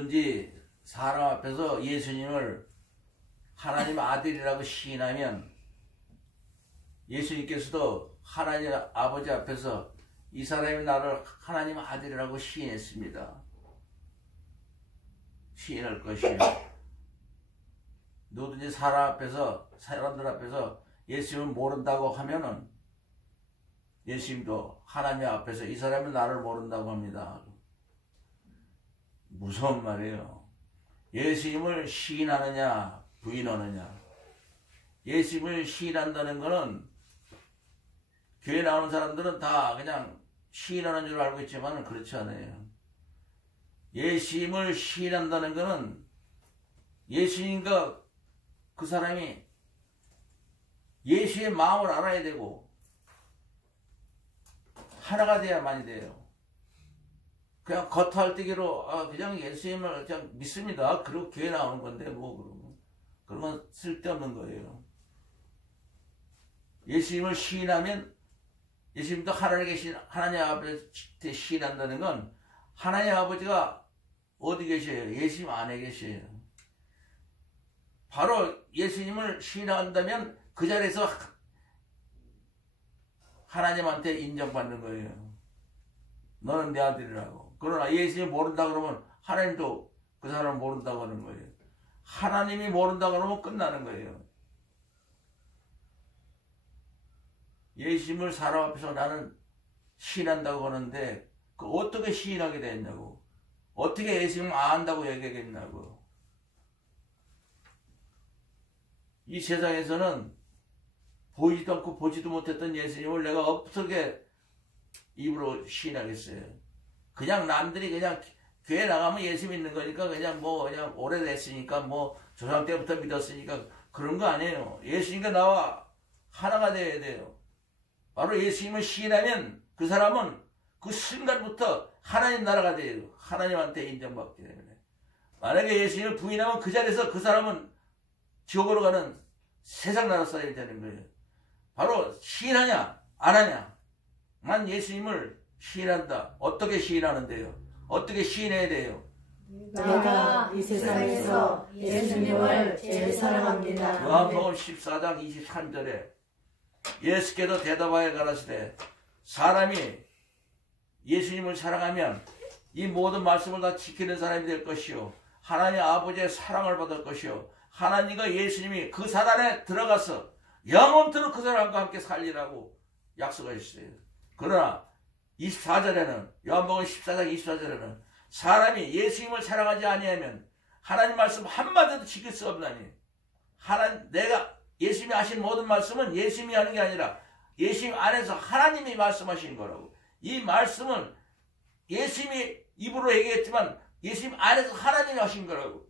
누구든지 사람 앞에서 예수님을 하나님 아들이라고 시인하면 예수님께서도 하나님 아버지 앞에서 이 사람이 나를 하나님 아들이라고 시인했습니다. 시인할 것이요. 누구든지 사람들 앞에서 예수님을 모른다고 하면은 예수님도 하나님 앞에서 이 사람이 나를 모른다고 합니다. 무서운 말이에요. 예수님을 시인하느냐 부인하느냐. 예수님을 시인한다는 것은 교회 나오는 사람들은 다 그냥 시인하는 줄 알고 있지만 그렇지 않아요. 예수님을 시인한다는 것은 예수님과 그 사람이 예수의 마음을 알아야 되고 하나가 돼야만이 돼요. 그냥 겉핥기로 그냥 예수님을 그냥 믿습니다. 그리고 교회 나오는 건데 뭐 그러면 그런 건 쓸데없는 거예요. 예수님을 시인하면 예수님도 하나님 아버지한테 시인한다는 건 하나님 아버지가 어디 계셔요? 예수님 안에 계셔요. 바로 예수님을 시인한다면 그 자리에서 하나님한테 인정받는 거예요. 너는 내 아들이라고. 그러나 예수님 모른다 그러면 하나님도 그 사람을 모른다고 하는 거예요. 하나님이 모른다 그러면 끝나는 거예요. 예수님을 사람 앞에서 나는 시인한다고 하는데 그 어떻게 시인하게 됐냐고. 어떻게 예수님을 안다고 얘기하겠냐고. 이 세상에서는 보이지도 않고 보지도 못했던 예수님을 내가 어떻게 입으로 시인하겠어요. 그냥 남들이 그냥 교회 나가면 예수 믿는 거니까 그냥 오래됐으니까 조상 때부터 믿었으니까 그런 거 아니에요. 예수님과 나와 하나가 되어야 돼요. 바로 예수님을 시인하면 그 사람은 그 순간부터 하나님 나라가 돼요. 하나님한테 인정받기 때문에. 만약에 예수님을 부인하면 그 자리에서 그 사람은 지옥으로 가는 세상 나라 사람이 되는 거예요. 바로 시인하냐 안 하냐. 난 예수님을 시인한다. 어떻게 시인하는데요? 어떻게 시인해야 돼요? 내가 이 세상에서 예수님을 제일 사랑합니다. 요한복음 14장 23절에 예수께서 대답하여 가라사대 사람이 예수님을 사랑하면 이 모든 말씀을 다 지키는 사람이 될 것이요 하나님 아버지의 사랑을 받을 것이요 하나님과 예수님이 그 사단에 들어가서 영원토록 그 사람과 함께 살리라고 약속하셨어요. 그러나 24절에는 요한복음 14장 24절에는 사람이 예수님을 사랑하지 아니하면 하나님 말씀 한마디도 지킬 수 없나니 내가 예수님이 하신 모든 말씀은 예수님이 하는 게 아니라 예수님 안에서 하나님이 말씀하신 거라고. 이 말씀은 예수님이 입으로 얘기했지만 예수님 안에서 하나님이 하신 거라고.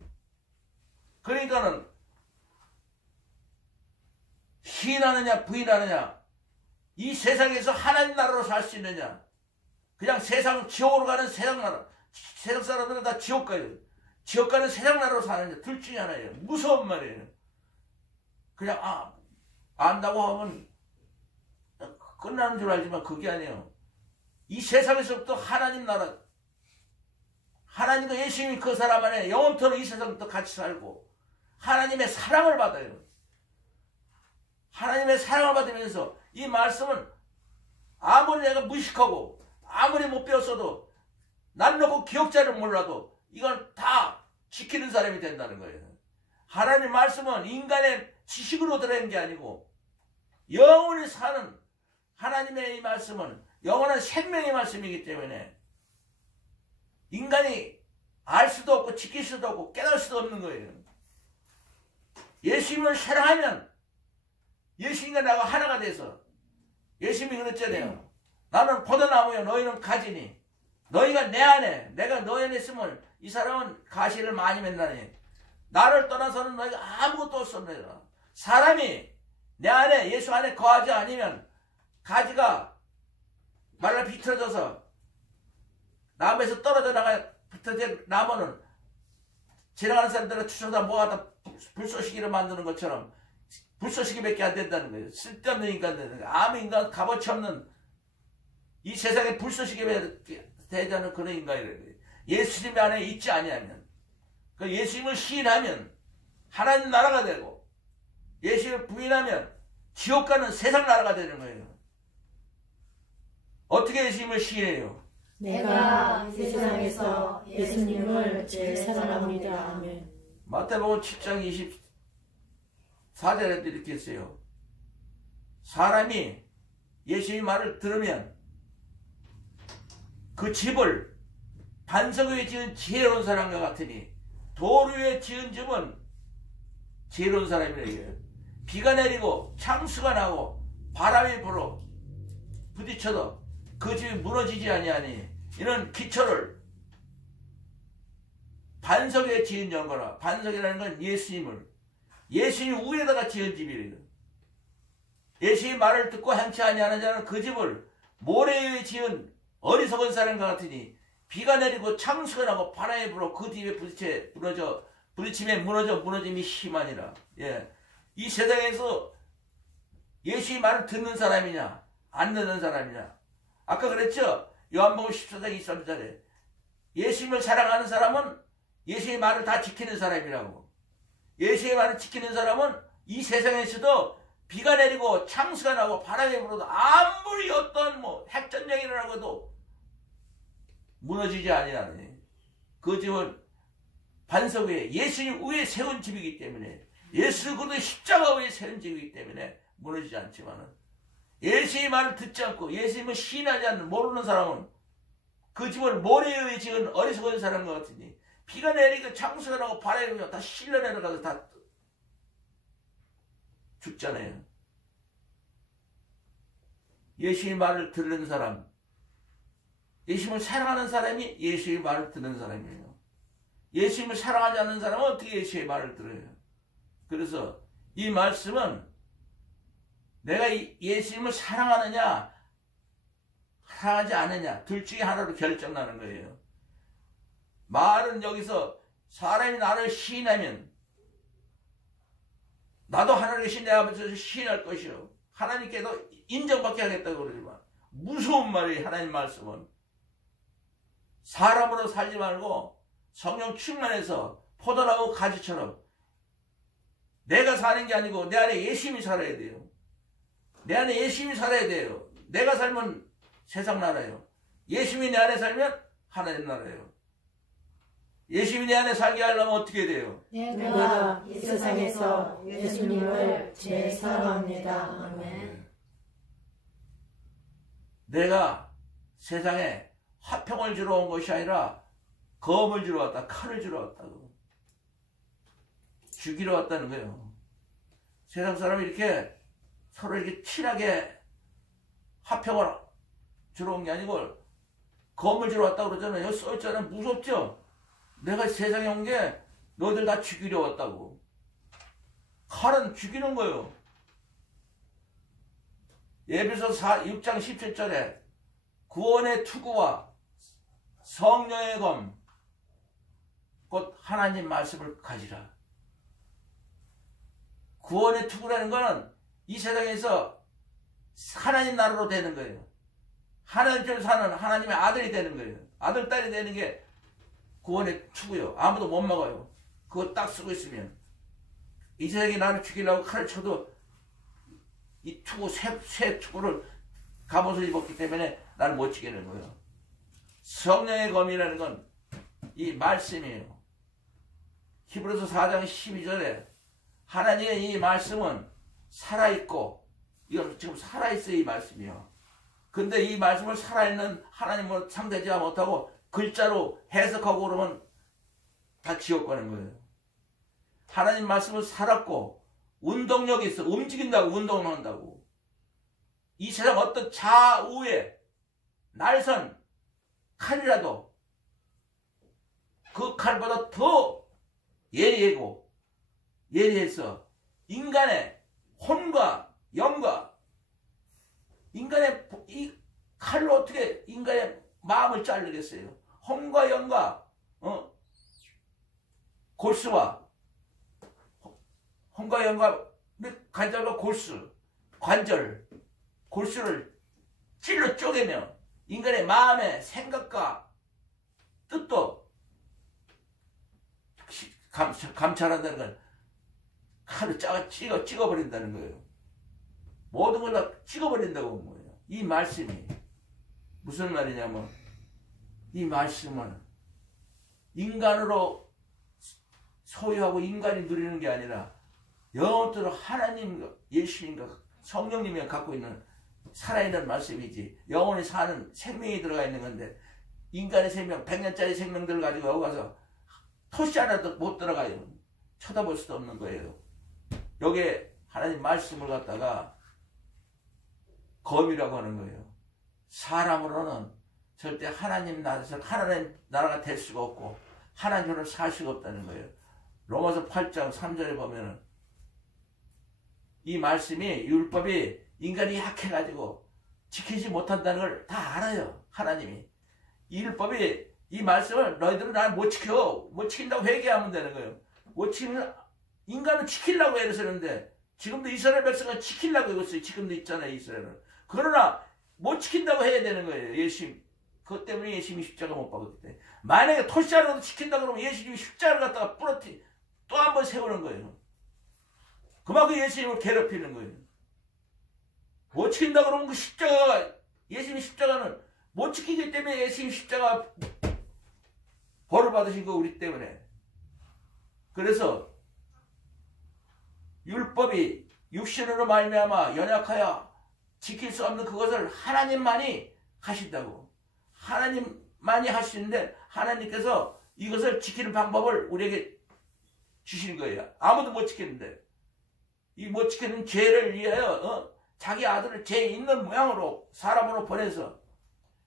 그러니까는 시인하느냐 부인하느냐 이 세상에서 하나님 나라로 살 수 있느냐 그냥 세상 지옥으로 가는 세상 나라 세상 사람들은 다 지옥 가요. 지옥 가는 세상 나라로 사느냐 둘 중에 하나예요. 무서운 말이에요. 그냥 안다고 하면 끝나는 줄 알지만 그게 아니에요. 이 세상에서부터 하나님 나라 하나님과 예수님이 그 사람 안에 영원토록 이 세상부터 같이 살고 하나님의 사랑을 받아요. 하나님의 사랑을 받으면서 이 말씀은 아무리 내가 무식하고 아무리 못 배웠어도 난 놓고 기억자를 몰라도 이건 다 지키는 사람이 된다는 거예요. 하나님 말씀은 인간의 지식으로 들어간 게 아니고 영원히 사는 하나님의 이 말씀은 영원한 생명의 말씀이기 때문에 인간이 알 수도 없고 지킬 수도 없고 깨달을 수도 없는 거예요. 예수님을 사랑하면 예수님과 나가 하나가 돼서 예수님이 그랬잖아요. 나는 포도나무요 너희는 가지니 너희가 내 안에 내가 너희 안에 있으면 이 사람은 가시를 많이 맺나니 나를 떠나서는 너희가 아무것도 없었느니라. 사람이 내 안에 예수 안에 거하지 않으면 가지가 말라 비틀어져서 나무에서 떨어져 나가 비틀어진 나무는 지나가는 사람들은 추천다 모아다 불쏘시개를 만드는 것처럼 불쏘시개밖에 안 된다는 거예요. 쓸데없는 인간들 아무 인간 값어치 없는 이 세상에 불쏘시개 되자는 그런 인간이라는 거예요. 예수님 안에 있지 아니하면 그 예수님을 시인하면 하나님 나라가 되고 예수님을 부인하면 지옥 가는 세상 나라가 되는 거예요. 어떻게 예수님을 시인해요? 내가 이 세상에서 예수님을 제일 사랑합니다. 아멘. 마태복음 7장 24절에도 이렇게 했어요. 사람이 예수의 말을 들으면 그 집을 반석 위에 지은 지혜로운 사람과 같으니 돌 위에 지은 집은 지혜로운 사람이래요. 비가 내리고 창수가 나고 바람이 불어 부딪혀도 그 집이 무너지지 아니하니 이는 기초를 반석 위에 지은 연거라. 반석이라는 건 예수님 위에다가 지은 집이래요. 예수의 말을 듣고 행치 아니하는 자는 그 집을 모래 위에 지은 어리석은 사람과 같으니 비가 내리고 창수가 나고 바람이 불어 그 집에 부딪힘에 무너짐이 심하니라. 예. 이 세상에서 예수의 말을 듣는 사람이냐 안 듣는 사람이냐. 아까 그랬죠? 요한복음 14장 23절에 예수님을 사랑하는 사람은 예수의 말을 다 지키는 사람이라고. 예수의 말을 지키는 사람은 이 세상에서도 비가 내리고 창수가 나고 바람이 불어도 아무리 어떤 핵전쟁이 일어나고도 무너지지 아니하니 그 집은 반석 위에 예수님 위에 세운 집이기 때문에 예수 그리스도의 십자가 위에 세운 집이기 때문에 무너지지 않지만은 예수의 말을 듣지 않고 예수님을 시인하지 않는 모르는 사람은 그 집을 모래에 의해 지은 어리석은 사람과 같으니 비가 내리고 창수가 나고 바람이 불면 다 실려 내려가서 다 죽잖아요. 예수의 말을 듣는 사람, 예수님을 사랑하는 사람이 예수의 말을 듣는 사람이에요. 예수님을 사랑하지 않는 사람은 어떻게 예수의 말을 들어요? 그래서 이 말씀은 내가 예수님을 사랑하느냐 사랑하지 않느냐 둘 중에 하나로 결정나는 거예요. 말은 여기서 사람이 나를 시인하면 나도 하나님의 신 내 앞에서 시인할 것이요 하나님께도 인정받게 하겠다고 그러지만 무서운 말이 하나님 말씀은 사람으로 살지 말고 성령 충만해서 포도나무 가지처럼 내가 사는 게 아니고 내 안에 예수님이 살아야 돼요. 내 안에 예수님이 살아야 돼요. 내가 살면 세상 나라예요. 예수님이 내 안에 살면 하나님 나라예요. 예수님이 내 안에 살게 하려면 어떻게 돼요? 내가 이 세상에서 예수님을 제일 사랑합니다. 아멘. 내가 세상에 화평을 주러 온 것이 아니라 검을 주러 왔다. 칼을 주러 왔다고. 죽이러 왔다는 거예요. 세상 사람이 이렇게 서로 이렇게 친하게 화평을 주러 온 게 아니고 검을 주러 왔다고 그러잖아요. 여기 써있잖아요. 무섭죠? 내가 세상에 온 게 너희들 다 죽이려 왔다고. 칼은 죽이는 거예요. 에베소 6장 17절에 구원의 투구와 성령의 검 곧 하나님 말씀을 가지라. 구원의 투구라는 거는 이 세상에서 하나님 나라로 되는 거예요. 하나님처럼 사는 하나님의 아들이 되는 거예요. 아들, 딸이 되는 게 구원의 투구요. 아무도 못 막아요. 그거 딱 쓰고 있으면. 이 세상에 나를 죽이려고 칼을 쳐도 이 투구, 새 투구를 갑옷을 입었기 때문에 나를 못 죽이는 거예요. 성령의 검이라는 건 이 말씀이에요. 히브리서 4장 12절에 하나님의 이 말씀은 살아있고, 이건 지금 살아있어요, 이 말씀이요. 근데 이 말씀을 살아있는 하나님으로 상대하지 못하고 글자로 해석하고 그러면 다 지옥 가는 거예요. 하나님 말씀은 살았고 운동력이 있어. 움직인다고, 운동을 한다고. 이 세상 어떤 좌우에 날선 칼이라도 그 칼보다 더 예리해서 인간의 혼과 영과 인간의 이 칼로 어떻게 인간의 마음을 자르겠어요? 혼과 영과 골수와 혼과 영과 관절과 골수를 찔러 쪼개며 인간의 마음의 생각과 뜻도 감찰한다는 건 칼을 찍어버린다는 거예요. 모든 걸 다 찍어버린다고 본 거예요. 이 말씀이 무슨 말이냐면 이 말씀은 인간으로 소유하고 인간이 누리는 게 아니라 영원토록 하나님과 예수님과 성령님이 갖고 있는 살아있는 말씀이지 영원히 사는 생명이 들어가 있는 건데 인간의 생명 100년짜리 생명들을 가지고 여기 가서 토시 하나도 못 들어가요. 쳐다볼 수도 없는 거예요. 여기에 하나님 말씀을 갖다가 검이라고 하는 거예요. 사람으로는 절대 하나님 나라가 될 수가 없고 하나님으로 살 수가 없다는 거예요. 로마서 8장 3절에 보면은 이 말씀이 율법이 인간이 약해가지고 지키지 못한다는 걸 다 알아요. 하나님이 이 율법이 이 말씀을 너희들은 날 못 지켜 못 지킨다고 회개하면 되는 거예요. 못 지키는 인간은 지키려고 애를 쓰는데 지금도 이스라엘 백성은 지키려고 이거 써요. 지금도 있잖아요. 이스라엘은. 그러나 못 지킨다고 해야 되는 거예요. 예수님. 그것 때문에 예수님이 십자가 못 박았기 때문에. 만약에 토시자라도 지킨다 그러면 예수님이 십자가를 갖다가 부러뜨리 또 한 번 세우는 거예요. 그만큼 예수님을 괴롭히는 거예요. 못 지킨다 그러면 그 십자가가 예수님 십자가는 못 지키기 때문에 예수님 십자가 벌을 받으신 거 우리 때문에. 그래서 율법이 육신으로 말미암아 연약하여 지킬 수 없는 그것을 하나님만이 하신다고. 하나님만이 하시는데 하나님께서 이것을 지키는 방법을 우리에게 주시는 거예요. 아무도 못 지키는데 이 못 지키는 죄를 위하여 자기 아들을 죄 있는 모양으로 사람으로 보내서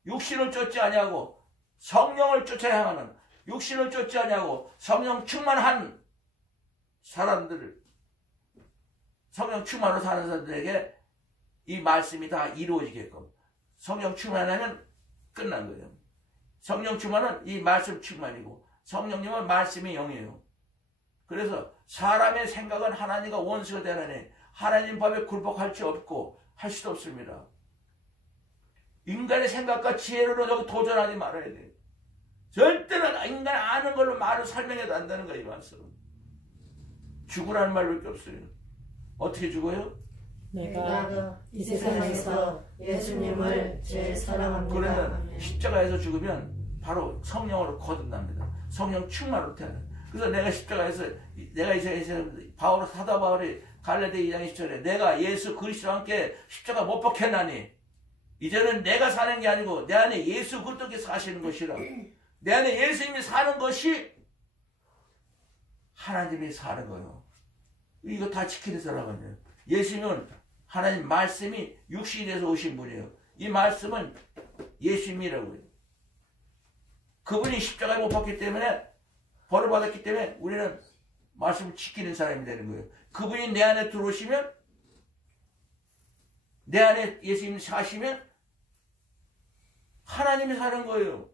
육신을 쫓지 아니하고 성령을 쫓아야 하는 육신을 쫓지 아니하고 성령 충만한 사람들을 성령 충만으로 사는 사람들에게 이 말씀이 다 이루어지게끔 성령 충만하면 끝난 거예요. 성령 충만은 이 말씀 충만이고 성령님은 말씀이 영이에요. 그래서 사람의 생각은 하나님과 원수가 되라니 하나님 법에 굴복할 수 없고 할 수도 없습니다. 인간의 생각과 지혜로는 여기 도전하지 말아야 돼요. 절대로 인간 아는 걸로 말을 설명해도 안 되는 거예요. 이 말씀은. 죽으라는 말밖에 없어요. 어떻게 죽어요? 내가 이 세상에서 예수님을 제일 사랑합니다. 그러면 십자가에서 죽으면 바로 성령으로 거듭납니다. 성령 충만으로 태어나요. 그래서 내가 십자가에서 내가 이 세상에서 사도 바울이 갈라디아 2장 10절에 내가 예수 그리스도와 함께 십자가 못 박혔나니 이제는 내가 사는 게 아니고 내 안에 예수 그리스도께서 사시는 것이라. 내 안에 예수님이 사는 것이 하나님이 사는 거예요. 이거 다 지키는 사람은요. 예수님은 하나님 말씀이 육신이 돼서 오신 분이에요. 이 말씀은 예수님이라고 해요. 그분이 십자가에 못 박기 때문에 벌을 받았기 때문에 우리는 말씀을 지키는 사람이 되는 거예요. 그분이 내 안에 들어오시면 내 안에 예수님이 사시면 하나님이 사는 거예요.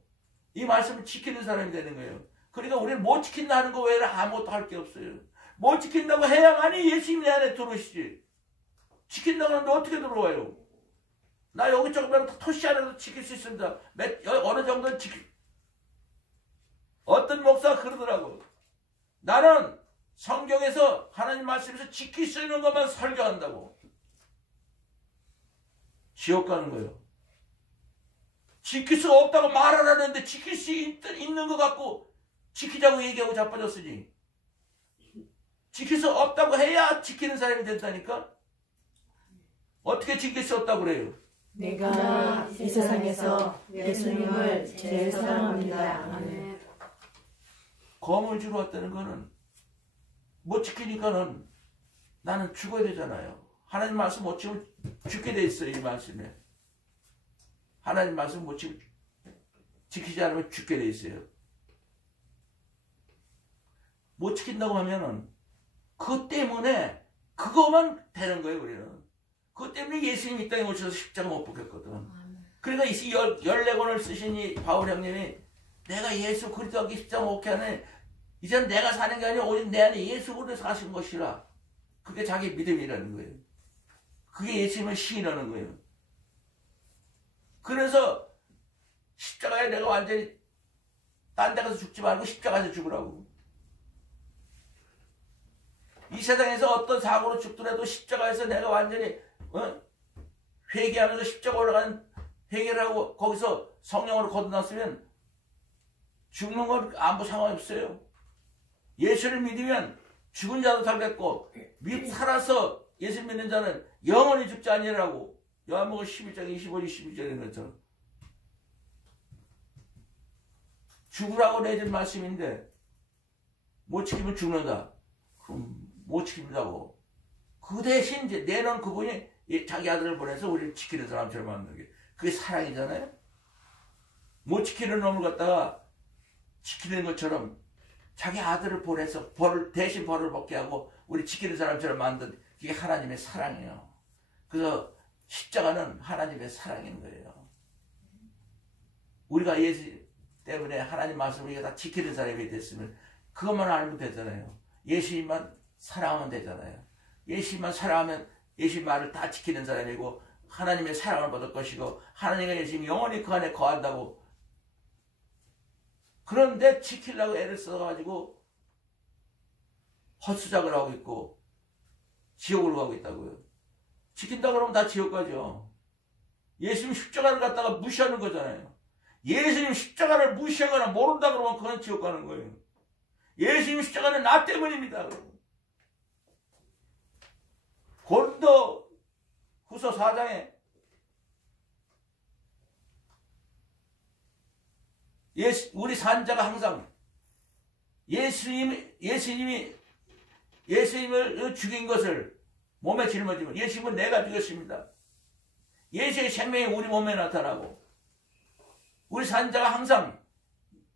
이 말씀을 지키는 사람이 되는 거예요. 그러니까 우리는 못 지킨다는 거 외에는 아무것도 할 게 없어요. 못 지킨다고 해야만이 예수님 내 안에 들어오시지. 지킨다고 하는데 어떻게 들어와요? 나 여기 조금만 토시 안에도 지킬 수 있습니다. 어느 정도는 어떤 목사가 그러더라고. 나는 성경에서 하나님 말씀에서 지킬 수 있는 것만 설교한다고. 지옥 가는 거예요. 지킬 수 없다고 말하라는데 지킬 수 있는 것 같고 지키자고 얘기하고 자빠졌으니 지킬 수 없다고 해야 지키는 사람이 된다니까. 어떻게 지킬 수 없다고 그래요? 내가 이 세상에서 예수님을 제일 사랑합니다. 아멘. 검을 주러 왔다는 거는 못 지키니까는 나는 죽어야 되잖아요. 하나님 말씀 못 지키면 죽게 돼 있어요. 이 말씀에 하나님 말씀 못 지키지 않으면 죽게 돼 있어요. 못 지킨다고 하면은 그것 때문에 그것만 되는 거예요. 우리는 그것 때문에 예수님이 이 땅에 오셔서 십자가 못 박혔거든. 그러니까 이 14권을 쓰신 이 바울 형님이 내가 예수 그리스도와 십자가 못 박혔네. 이제는 내가 사는 게 아니라 오직 내 안에 예수 그리스도 사신 것이라. 그게 자기 믿음이라는 거예요. 그게 예수님을 시인하는 거예요. 그래서 십자가에 내가 완전히 딴 데 가서 죽지 말고 십자가에서 죽으라고. 이 세상에서 어떤 사고로 죽더라도 십자가에서 내가 완전히 회개하면서 십자가 올라가는 회개를 하고 거기서 성령으로 거듭났으면 죽는 건 아무 상관이 없어요. 예수를 믿으면 죽은 자도 살겠고 살아서 예수 믿는 자는 영원히 죽지 아니라고 요한복음 11장 25, 22절인 것처럼 죽으라고 내준 말씀인데 못 지키면 죽는다. 그럼 못 지킨다고. 그 대신 이제 내놓은 그분이 자기 아들을 보내서 우리를 지키는 사람처럼 만드는 게 그게 사랑이잖아요. 못 지키는 놈을 갖다가 지키는 것처럼 자기 아들을 보내서 대신 벌을 받게 하고 우리 지키는 사람처럼 만든 그게 하나님의 사랑이에요. 그래서 십자가는 하나님의 사랑인 거예요. 우리가 예수 때문에 하나님 말씀을 우리가 다 지키는 사람이 됐으면 그것만 알면 되잖아요. 예수님만 사랑하면 되잖아요. 예수님만 사랑하면 예수님 말을 다 지키는 사람이고 하나님의 사랑을 받을 것이고 하나님과 예수님 영원히 그 안에 거한다고. 그런데 지키려고 애를 써가지고 헛수작을 하고 있고 지옥으로 가고 있다고요. 지킨다 그러면 다 지옥 가죠. 예수님 십자가를 갖다가 무시하는 거잖아요. 예수님 십자가를 무시하거나 모른다 그러면 그건 지옥 가는 거예요. 예수님 십자가는 나 때문입니다. 고린도 후서 4장에 우리 산자가 항상 예수님을 죽인 것을 몸에 짊어지면 예수님은 내가 죽였습니다. 예수의 생명이 우리 몸에 나타나고 우리 산자가 항상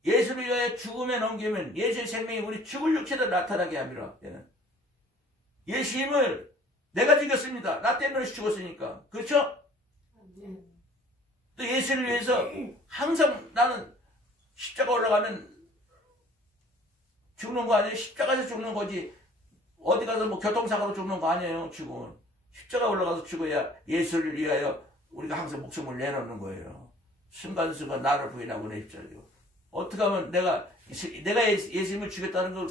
예수를 위하여 죽음에 넘기면 예수의 생명이 우리 죽을 육체도 나타나게 합니다. 예수님을 내가 죽였습니다. 나 때문에 죽었으니까. 그렇죠? 또 예수를 위해서 항상 나는 십자가 올라가면 죽는 거 아니에요? 십자가에서 죽는 거지. 어디 가서 뭐 교통사고로 죽는 거 아니에요. 죽음은. 십자가 올라가서 죽어야 예수를 위하여 우리가 항상 목숨을 내놓는 거예요. 순간순간 나를 부인하고 내 십자가요. 어떻게 하면 내가 예수님을 죽였다는 걸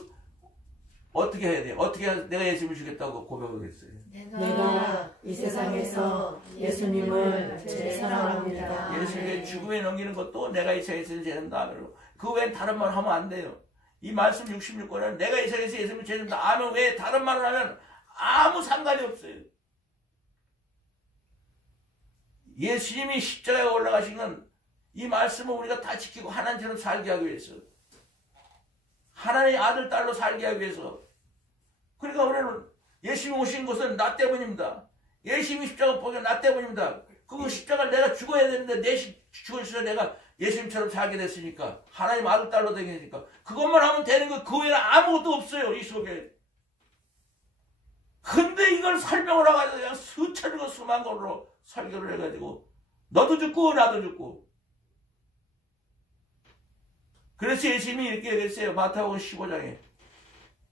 어떻게 해야 돼요? 어떻게 해야 내가 예수님을 죽였다고 고백하겠어요? 내가 이 세상에서 예수님을 제일 사랑합니다. 예수님의 죽음에 넘기는 것도 내가 이 세상에서 죄진다. 그 외엔 다른 말 하면 안 돼요. 이 말씀 66권은 내가 이 세상에서 예수님을 죄진다 하면 왜 다른 말을 하면 아무 상관이 없어요. 예수님이 십자가에 올라가신 건 이 말씀을 우리가 다 지키고 하나님처럼 살게 하기 위해서, 하나님의 아들 딸로 살게 하기 위해서. 그러니까 우리는 예수님이 오신 것은 나 때문입니다. 예수님이 십자가 보게 나 때문입니다. 그 십자가를 내가 죽어야 되는데 내 죽어서 내가 예수님처럼 살게 됐으니까, 하나님 아들 딸로 되니까 그것만 하면 되는 거. 그 외에는 아무것도 없어요 이 속에. 근데 이걸 설명을 해가지고 그냥 수천과 수만 걸로 설교를 해가지고 너도 죽고 나도 죽고. 그래서 예수님이 이렇게 얘기했어요. 마태복음 15장에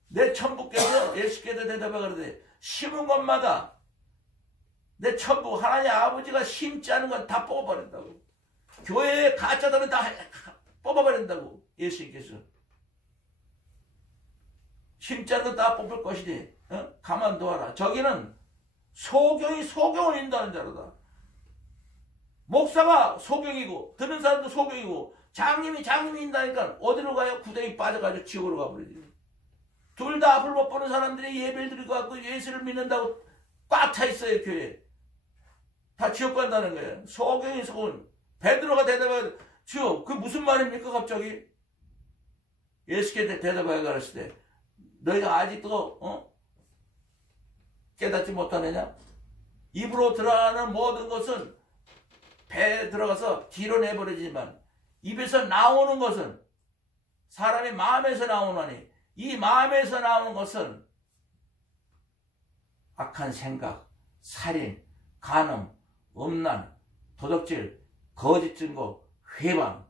내 천부께서 예수께서 대답하고 그러되 심은 것마다 내 천부 하나님 아버지가 심지 않은 건 다 뽑아버린다고. 교회의 가짜들은 다 뽑아버린다고. 예수님께서 심지 않은 건 다 뽑을 것이니 가만둬라. 저기는 소경을 인도하는 자로다. 목사가 소경이고 듣는 사람도 소경이고 장님이 인다니까 어디로 가요? 구덩이 빠져가지고 지옥으로 가버리지. 둘 다 앞을 못 보는 사람들이 예배를 드리고 갖고 예수를 믿는다고 꽉 차 있어요. 교회 다 지옥 간다는 거예요. 소경이 소경. 베드로가 대답해 주여 그 무슨 말입니까 갑자기? 예수께서 대답하여 가르칠 때 너희가 아직도 깨닫지 못하느냐? 입으로 들어가는 모든 것은 배에 들어가서 뒤로 내버려지지만 입에서 나오는 것은 사람의 마음에서 나오나니 이 마음에서 나오는 것은 악한 생각, 살인, 간음, 음란, 도둑질, 거짓 증거, 회방.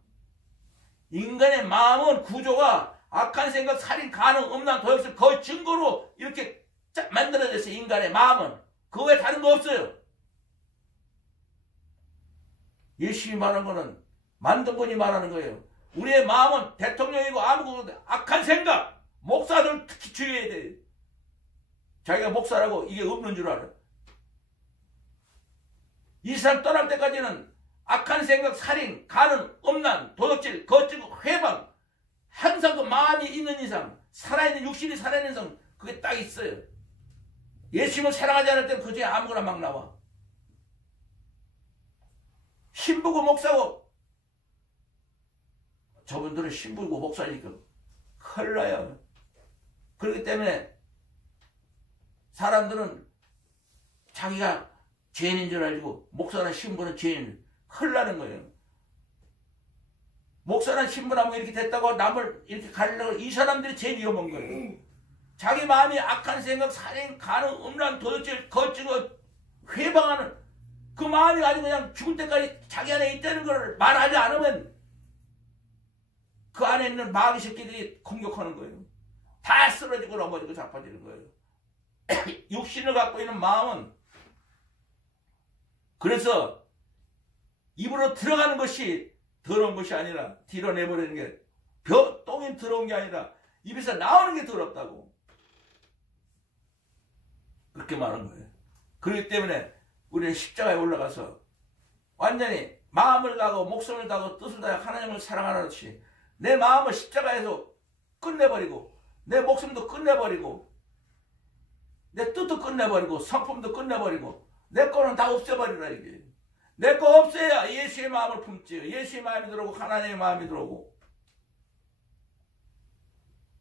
인간의 마음은 구조가 악한 생각, 살인, 간음, 음란, 도둑질, 거짓 증거로 이렇게 만들어졌어요. 인간의 마음은. 그 외에 다른 거 없어요. 예수님이 말하는 거는 만든 분이 말하는 거예요. 우리의 마음은 대통령이고 아무것도 악한 생각, 목사들 특히 주의해야 돼요. 자기가 목사라고 이게 없는 줄 알아. 이 사람 떠날 때까지는 악한 생각, 살인, 간음, 음란, 도둑질, 거짓, 회방 항상 그 마음이 있는 이상, 살아있는 육신이 살아있는 이상 그게 딱 있어요. 예수님을 사랑하지 않을 때는 그중에 아무거나 막 나와. 신부고 목사고, 저분들은 신부고 목사니까 큰일 나요. 그렇기 때문에 사람들은 자기가 죄인인 줄 알고 목사나 신부는 죄인, 큰일 나는 거예요. 목사나 신부라면 이렇게 됐다고 남을 이렇게 가리려고, 이 사람들이 제일 위험한 거예요. 자기 마음이 악한 생각, 살인, 간음, 음란, 도둑질, 거짓, 회방하는 그 마음이 아주 그냥 죽을 때까지 자기 안에 있다는 걸 말하지 않으면 그 안에 있는 마귀 새끼들이 공격하는 거예요. 다 쓰러지고 넘어지고 자빠지는 거예요. 육신을 갖고 있는 마음은, 그래서 입으로 들어가는 것이 더러운 것이 아니라 뒤로 내버리는 게, 똥이 더러운 게 아니라 입에서 나오는 게 더럽다고 그렇게 말한 거예요. 그렇기 때문에 우리는 십자가에 올라가서 완전히 마음을 다하고 목숨을 다하고 뜻을 다하고 하나님을 사랑하듯이 내 마음을 십자가에서 끝내버리고 내 목숨도 끝내버리고 내 뜻도 끝내버리고 성품도 끝내버리고 내 거는 다 없애버리라 이게. 내 거 없애야 예수의 마음을 품지. 예수의 마음이 들어오고 하나님의 마음이 들어오고.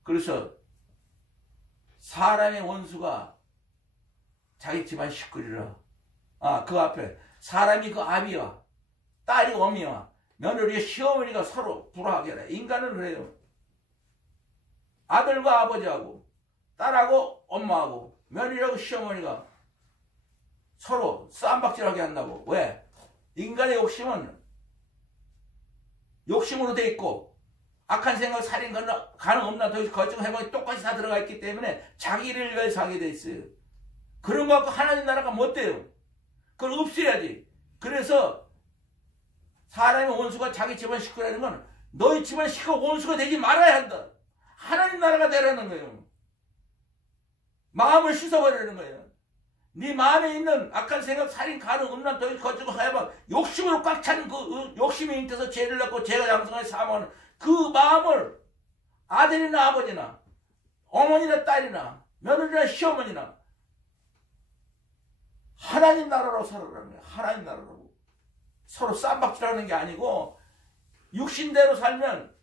그래서 사람의 원수가 자기 집안 식구리라. 그 앞에 사람이 그 아비와 딸이 어미와 며느리의 시어머니가 서로 불화하게 하라. 인간은 그래요. 아들과 아버지하고 딸하고 엄마하고 며느리하고 시어머니가 서로 쌈박질하게 한다고. 왜? 인간의 욕심은 욕심으로 돼 있고 악한 생각, 살인, 간음, 음란, 도둑질, 거짓, 회방이 똑같이 다 들어가 있기 때문에 자기를 위해서 하게 돼 있어요. 그런 거 갖고 하나님 나라가 못 돼요. 그걸 없애야지. 그래서 사람의 원수가 자기 집안 식구라는 건 너희 집안 식구가 원수가 되지 말아야 한다. 하나님 나라가 되라는 거예요. 마음을 씻어버리는 거예요. 네 마음에 있는 악한 생각, 살인, 간음, 음란, 도둑질, 거짓, 회방, 욕심으로 꽉 찬 그 욕심이 인태서 죄를 낳고 죄가 양성하여 사망하는 그 마음을 아들이나 아버지나 어머니나 딸이나 며느리나 시어머니나 하나님 나라로 살아라는 거예요. 하나님 나라로. 서로 쌈박질하는 게 아니고 육신대로 살면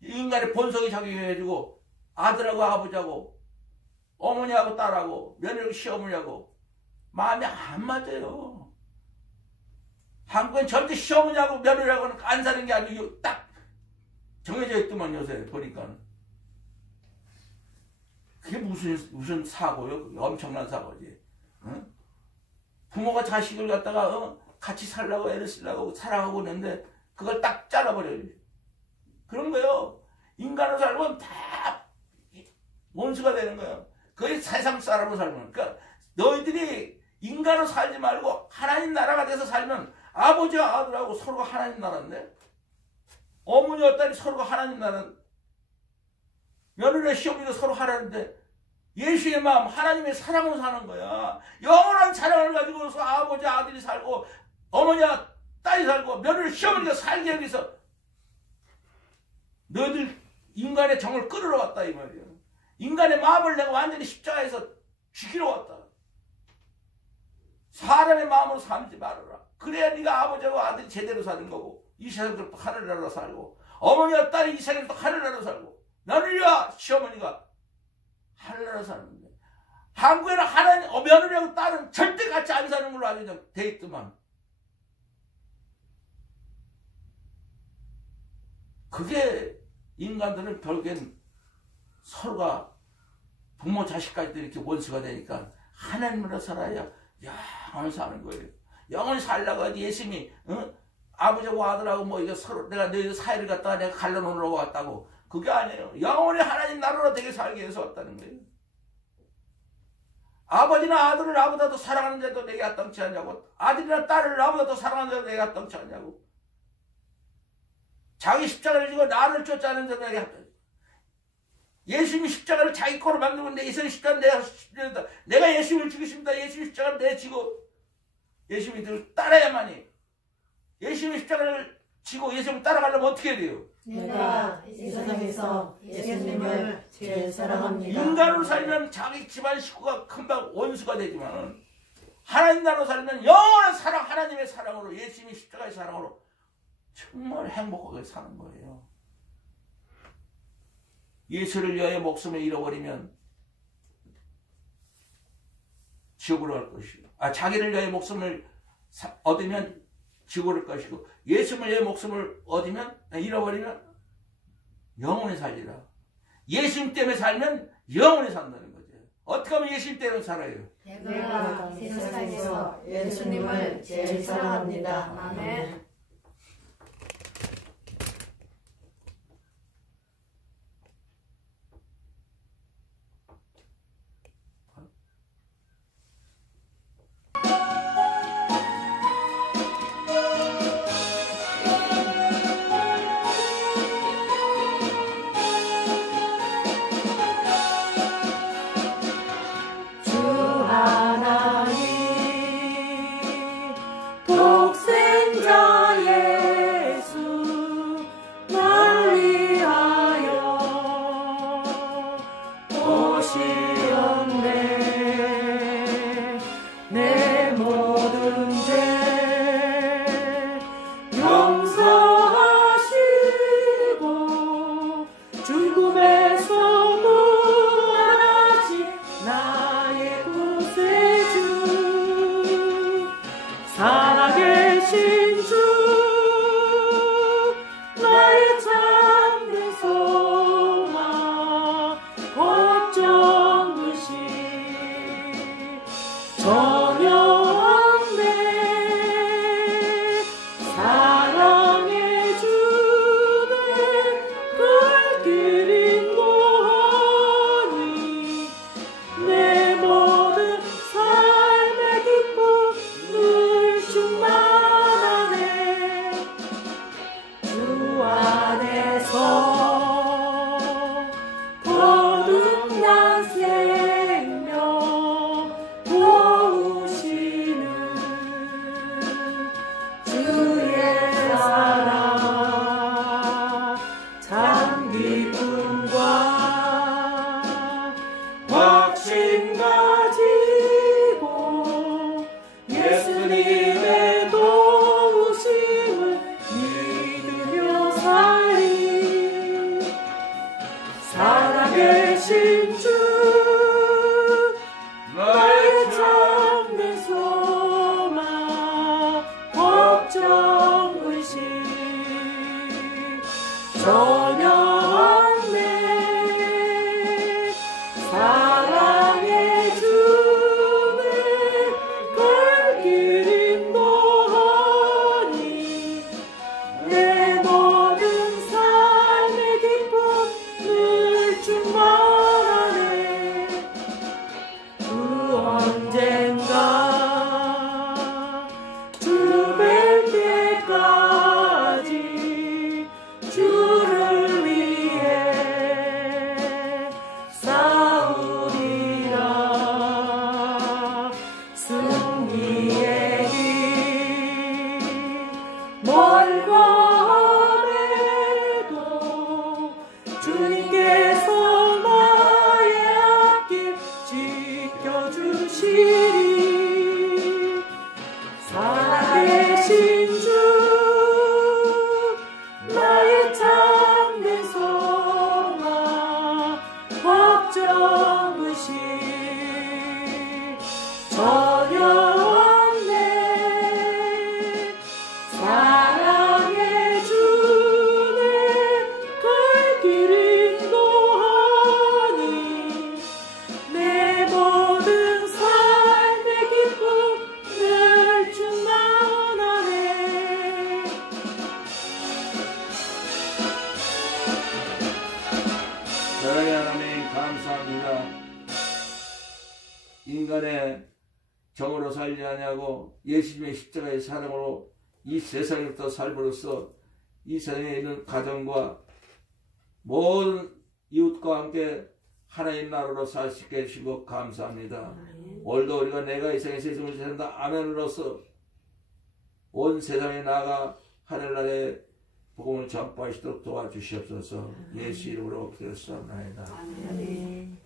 인간의 본성이 작용해가지고 아들하고 아버지하고 어머니하고 딸하고 며느리하고 시어머니하고 마음이 안 맞아요. 한국엔 절대 시어머니하고 며느리하고는 안 사는 게 아니고 딱 정해져 있더만 요새 보니까. 그게 무슨 사고요? 엄청난 사고지. 응? 부모가 자식을 갖다가 같이 살라고 애를 쓰려고 사랑하고 있는데 그걸 딱 잘라버려요. 그런 거요. 인간으로 살면 다 원수가 되는 거예요. 거의 세상 사람으로 살면. 그러니까 너희들이 인간으로 살지 말고 하나님 나라가 돼서 살면 아버지와 아들하고 서로가 하나님 나라인데 어머니와 딸이 서로가 하나님 나라, 며느리와 시어머니가 서로 하나인데 예수의 마음, 하나님의 사랑으로 사는 거야. 영원한 사랑을 가지고서 아버지, 아들이 살고 어머니와 딸이 살고 며느리, 시어머니가 살게 하기 위해서 너희들 인간의 정을 끌으러 왔다 이 말이야. 인간의 마음을 내가 완전히 십자가에서 죽이러 왔다. 사람의 마음으로 살지 말아라. 그래야 네가 아버지하고 아들이 제대로 사는 거고 이 세상도 하늘나라로 살고 어머니와 딸이 이 세상도 하늘나라로 살고 며느리와 시어머니가 하늘나라로 사는데 한국에는 하나님 며느리하고 딸은 절대 같이 안 사는 걸로 알고 돼 있더만. 그게 인간들은 결국엔 서로가 부모 자식까지도 이렇게 원수가 되니까 하나님으로 살아야 영원히 사는 거예요. 영원히 살려고 예수님이 아버지하고 아들하고 뭐 이거 서로 내가 너희들 사이를 갖다가 내가 갈라놓으려고 왔다고. 그게 아니에요. 영원히 하나님 나라로 되게 살기 위해서 왔다는 거예요. 아버지나 아들을 나보다 더 사랑하는 자도 내게 합당치 않냐고. 아들이나 딸을 나보다 더 사랑하는 자도 내게 합당치 않냐고. 자기 십자가를 지고 나를 쫓아하는 자도 내게 합당치. 예수님이 십자가를 자기 거로 만들었는데 예수님 십자가를 내가 예수님을 죽이십니다. 예수님 십자가를 내지고 예수님을 따라야만이. 예수님 십자가를 지고 예수님을 따라가려면 어떻게 해야 돼요? 내가 이 세상에서 예수님을 제일 사랑합니다. 인간으로 살면 자기 집안 식구가 금방 원수가 되지만 하나님 나라로 살면 영원한 사랑, 하나님의 사랑으로, 예수님의 십자가의 사랑으로 정말 행복하게 사는 거예요. 예수를 위하여 목숨을 잃어버리면 지옥으로 갈 것이고, 자기를 위하여 목숨을 얻으면 지옥으로 갈 것이고, 예수를 위하여 목숨을 잃어버리면 영원히 살리라. 예수님 때문에 살면 영원히 산다는 거죠. 어떻게 하면 예수님 때문에 살아요? 내가 이 세상에서 예수님을 제일 사랑합니다. 아멘. 사랑의 하나님 감사합니다. 인간의 정으로 살지 아니하고 예수님의 십자가의 사랑으로 이 세상부터 살므로써 이 세상에 있는 가정과 모든 이웃과 함께 하나님 나라로 살 수 있게 해주신 것 감사합니다. 오늘도 우리가 내가 이 세상에 세상을 산다 아멘으로서 온 세상에 나가 하늘나라의 복음을 전파하시도록 도와주시옵소서. 예수 이름으로 기도했사옵나이다. 아멘.